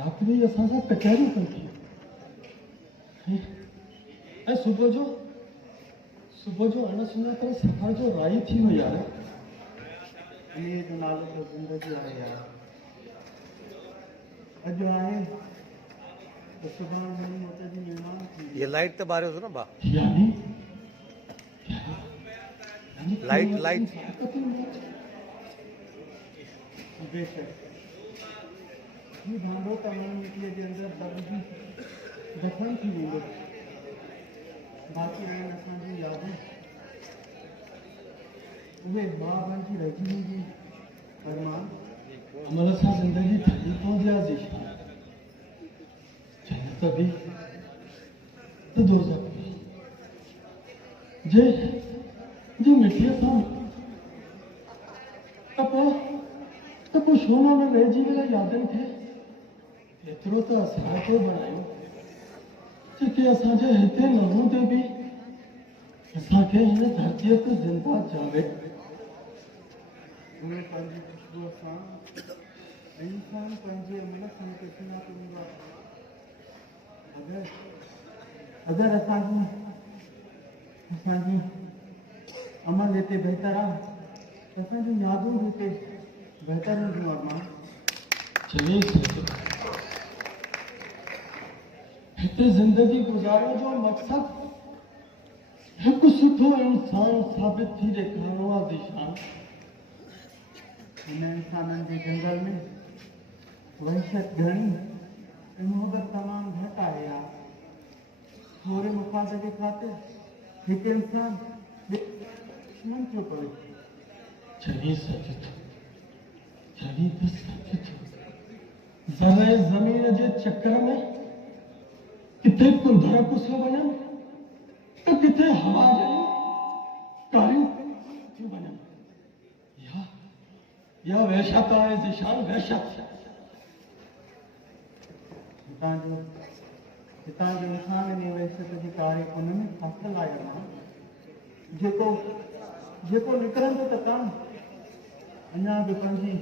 रात्रि असां सां कचहरी कनि थी ऐं सुबुह जो अण सुञातल सफ़र जो राई थी वियो यार। इन्हीअ जो नालो त ज़िंदगी आहे यार। अॼु आहे त सुभाणे वरी मौत जी महिमान थी। ये लाइट तो बारे हो ना बा यानी लाइट बेशक ये भांडो का मन निकले जे अंदर दबजी दफन थी वेंदो। बाक़ी आहिनि असांजी यादूं उहे मां बणिजी रहिजी वेंदी। अरमान अमल सां ज़िंदगी ठही पवंदी आहे ज़ीशान। जन्नत बि त दोज़ख बि। जे मिटीअ सां त पोइ छो न रहिजी वियल यादनि खे एतिरो त असां थो बणायूं जेके असांजे हिते न हूंदे बि असांखे हिन धरतीअ ते ज़िंदा जावेद उहे पंहिंजी ख़ुशबूअ सां इंसान पंहिंजे मुल्क खे सुञाणींदो आहे। अगरि असांजी अमल हिते बहितर आहे त असांजूं यादूं बि हिते बहितर हूंदियूं। अरमान चङी सोच। हिते ज़िंदगी गुज़ारण जो मक़सदु हिकु सुठो इंसान साबित थी ॾेखारणो आहे ज़ीशान। हिन इंसाननि जे जंगल में वहशत घणी ऐं मोहबत तमामु घटि आहे यार। थोरे मुफ़ाद जे ख़ातिर हिकु इंसान दुश्मन थियो पवे। चङी सच थो चङी त सच थो। ज़रे ज़मीन जे चक्कर में किथे कुंदर कुसो वञनि त किथे हवा जहिड़ियूं कारियूं थियूं वञनि। या वहशत आहे ज़ीशान, वहशत। हितां जो इंसान इन वहशत जी कारी उन में फाथल आहे। अरमान जेको निकिरंदो त कान अञा बि पंहिंजी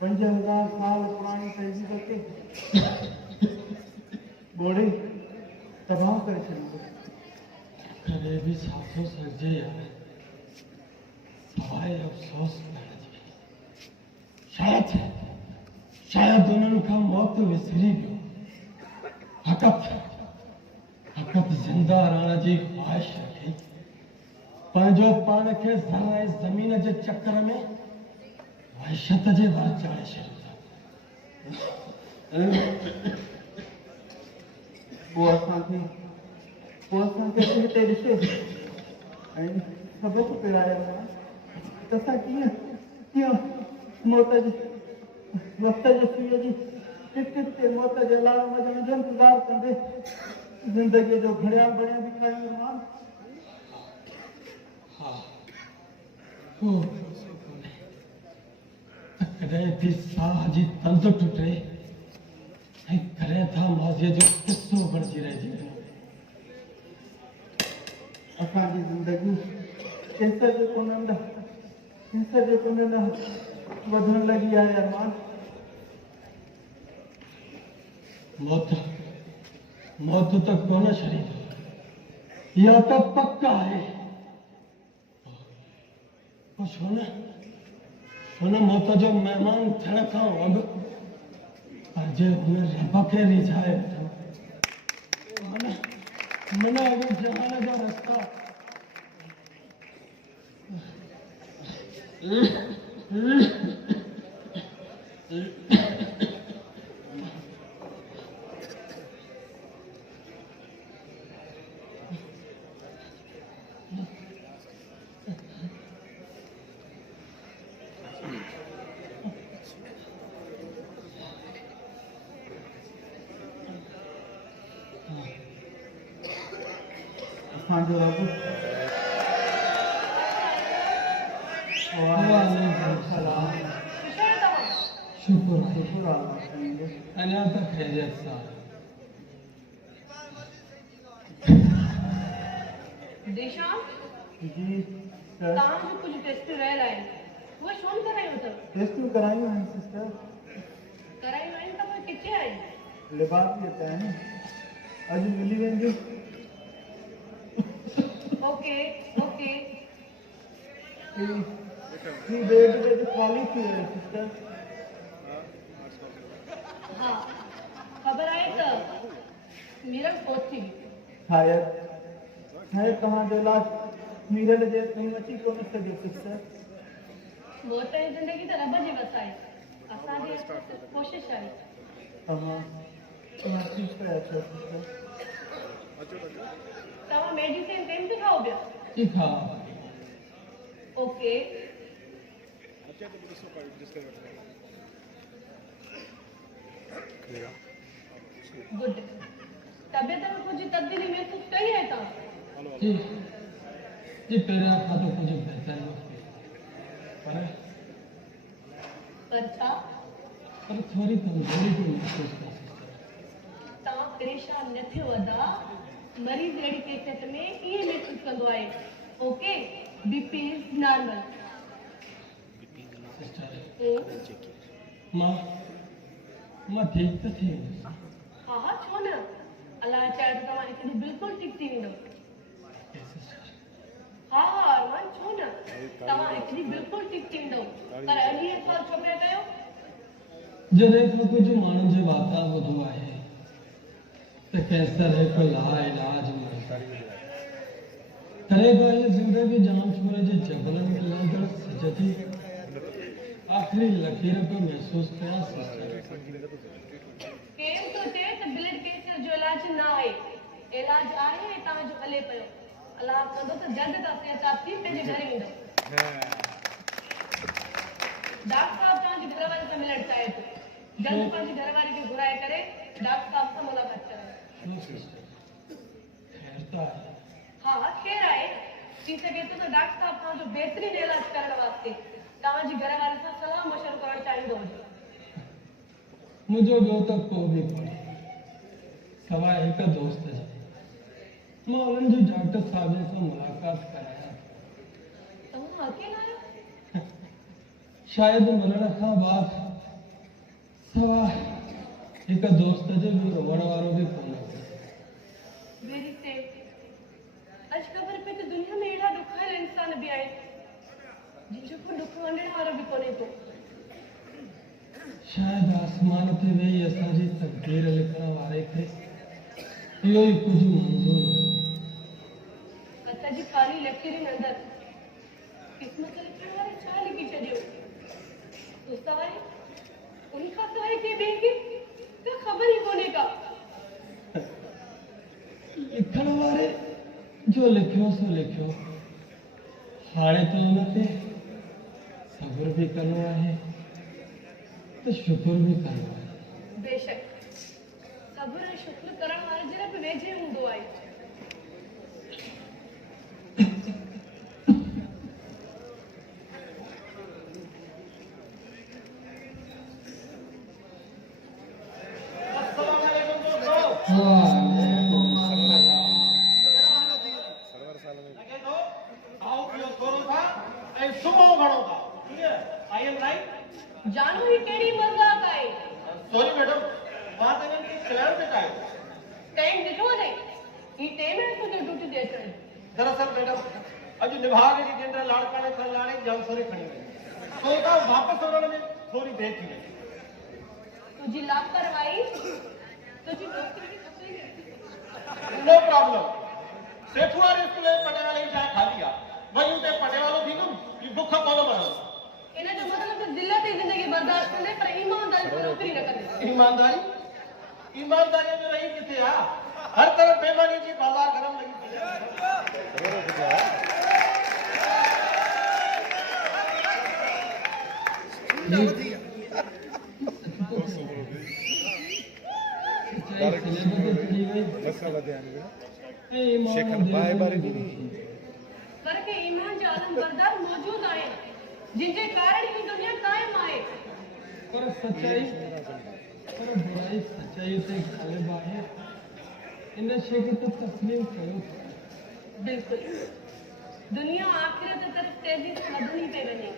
5000 साल पुराणी तहज़ीब खे ॿोड़े तबाह करे छॾींदो। कॾहिं बि साथो सघिजे यार सवाइ अफ़सोस करण जी। शायद उन्हनि खां मौत विसरी वियो। हक़त ज़िंदा रहण जी ख़्वाहिश रखी पंहिंजो पाण खे ज़रे ज़मीन जे चक्कर में वहशत जे वर चाढ़े छॾियो। पोइ असांखे हिते ॾिसे ऐं सबक़ पिरायो त असां कीअं मौत जे वक़्त जे सुईअ जी हिक ते मौत जे अलार्म जो इंतज़ारु कंदे ज़िंदगीअ जो घड़ियाल बणिया बि खायूं। अरमान कॾहिं बि साह जी तंद टुटे ऐं कॾहिं था माज़ीअ जो किस्सो बणिजी रहिजी वञे। असांजी ज़िंदगी कैंसर जे कुननि वधण लॻी आहे। अरमान मौत त कोन छॾींदो, इहा त पक आहे। छो न मौत जो महिमान थियण खां अॻु पंहिंजे हुन रब खे रिझाए मन अॻु जहान जा रस्ता असांजो रब शुक्र आहे। शुक्र आहे अञा त खैरियत सां। देशान जी सर तव्हां जो कुझु टेस्ट रहियल आहिनि उहे छो न करायूं अथव? टेस्टियूं करायूं आहिनि सिस्टर। करायूं आहिनि त पोइ किथे आहिनि? लिबास भी होता है ना अज मिली वेंदी ओके ओके की डेट जो खाली थी सिस्टर हाँ खबर आहे त मीरल पहुची शायद तव्हांजो लास्ट मीरल जे तुम अची कोन सघे सिस्टर मौत जी ज़िंदगी त रब जे वस आहे असांजी कोशिशि आहे तव्हां ठीक पिया छो सिस्टर तव्हां मेडिसिन टाइम ते खाओ पिया ठीक हाँ ओके गुड तबियत में कुछ तब्दीली महसूस कई है तव्हां जी जी पहिरियां खां तो कुछ बेहतर पर पर छा पर थोड़ी कमजोरी भी महसूस कर सकते तव्हां परेशान न थियो अदा मरीज़ अहिड़ी कैफ़ियत में ईअं महसूस कंदो आहे okay BP is normal sister मां ठीक तो थी वेंदुसि हाँ हाँ छो न अलाह चाहे तो तव्हां हिकु ॾींहुं बिल्कुलु ठीक थी वेंदो हाँ हाँ अरमान छो न तव्हां हिकु ॾींहुं बिल्कुलु ठीक थी वेंदो पर अॼु इहो सवाल छो पिया कयो जॾहिं खां कुझु माण्हुनि जे वाता ॿुधो आहे त कैंसर हिकु लाइलाज मरीज़ आहे तॾहिं खां इहा ज़िंदगी जाम छोरे जे जबलनि में लॻण सिज थी आख़िरी लकीर पियो महसूस कयां सिस्टर केरु थो चए त ब्लड कैंसर जो इलाज न आहे इलाज आहे ऐं तव्हांजो हले पियो अलाह कंदो त जल्द तां सिहत थी पंहिंजे घर ईंदो डॉक्टर साहब तव्हांजी घरवारी सां मिलणु चाहे थो जल्द पंहिंजी घरवारी खे घुराए करे डॉक्टर साहब सां मुलाक़ात करायो खैर तो आहे हाँ खैर आहे थी सघे थो त डॉक्टर साहब तव्हांजो बहितरीन इलाज करण वास्ते तव्हांजी घरवारी सां सलाह मशवरो करणु चाहींदो हुजे मुझे ॿियो त को बि कोन्हे सवाइ हिकु दोस्त जे मां उन्हनि जी डॉक्टर साहिब सां मुलाक़ात करायां तव्हां अकेला आहियो शायदि मिलण खां बाद सवाइ हिकु दोस्त जे बि रोअण वारो बि कोन हो वेरी सेफ अॼु ख़बर पई त दुनिया में अहिड़ा ॾुखायल इंसान बि आहिनि जिन जो को ॾुख वंडण वारो बि कोन्हे को शायदि आसमान ते वेही असांजी तक़दीर लिखण वारे खे इहो ई कुझु मंज़ूर हो कत जी ख़ाली लकीरुनि अंदरि क़िस्मत लिखण वारे छा लिखी छॾियो तो सवाइ उन खां सवाइ के ॿिए खे का ख़बर ई कोन्हे का लिखण वारे जो लिखियो सो लिखियो हाणे त हुन ते सब्र बि करिणो आहे त शुक्र बि करिणो आहे बेशक सब्र ऐं शुक्र करण वारे जे रब वेझे हूंदो आहे जानू ही कहिड़ी मज़ाक आहे सॉरी मैडम मां त हिननि खे चलाइण ते चाहियो टाइम ॾिठो अथई ही टाइम आहे तुंहिंजो ड्यूटी ते अचण दरअसल मैडम अॼु निभाग जी ॼंड लाड़काणे खां लाड़े जामसरे खणी वई तो हुतां वापसि वञण में थोरी देरि थी वई तुंहिंजी लापरवाही तुंहिंजी नौकरी खे खपे नो प्रॉब्लम सेठुआ स्कूल में पढ़ने वाले जी जाइ खाली आहे वरी हुते पढ़ने वालो थींदुमि ही बुख कोन मरंदो इन जो मतिलबु त दिल ते ज़िंदगी बर्दाश्त कंदे पर ईमानदारी सां नौकरी न कंदे ईमानदारी में रही किथे आहे हर तरफ़ बेईमानी जी बाज़ार गरम लगी पई शेखर बाय बारी पर के ईमान जा आलम बरदार मौजूद आहिनि जिन जे कारण ही दुनिया कायम आहे पर सच्चाई पर बुराई सच्चाई ते ग़ालिब आहे इन शइ खे त तस्लीम कयो बिल्कुलु दुनिया आख़िरत तरफ़ तेज़ी सां वधंदी पई वञे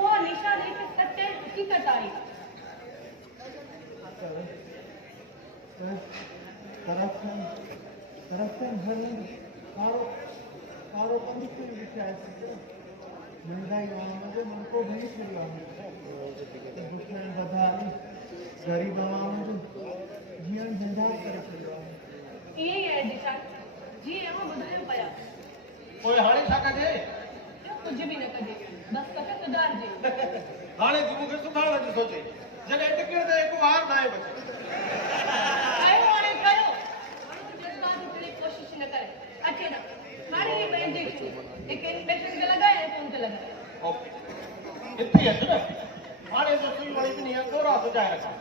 उहा निशानी खे सच ऐं हक़ीक़त आहे तरफ़नि घर में कारो पंध पियो विछाए छॾियो महांगाई आवाम जो मणको भई छॾियो आहे बुखनि वधारे ग़रीब आवाम जो जीअण झंझाट करे छॾियो आहे ईअं ई आहे दिशा जी अव्हां ॿुधायो पिया पोइ हाणे छा कजे कुझु बि न कजे बसि कटे सुधारजे हाणे तूं मूंखे सुधारण जी सोचे जॾहिं टिकट ते हिकु वार न आहे बचे कयो हाणे कयो माण्हू जज़्बा जी कोशिशि न करे अचे न हाणे ई ॿियनि जे हिकु इंस्पेक्शन खे लॻाए ऐं फ़ोन ते लॻाए ओके हिते ई अचु न हाणे जो सुई वणी पिनी आहे थोरा सुझाए रखां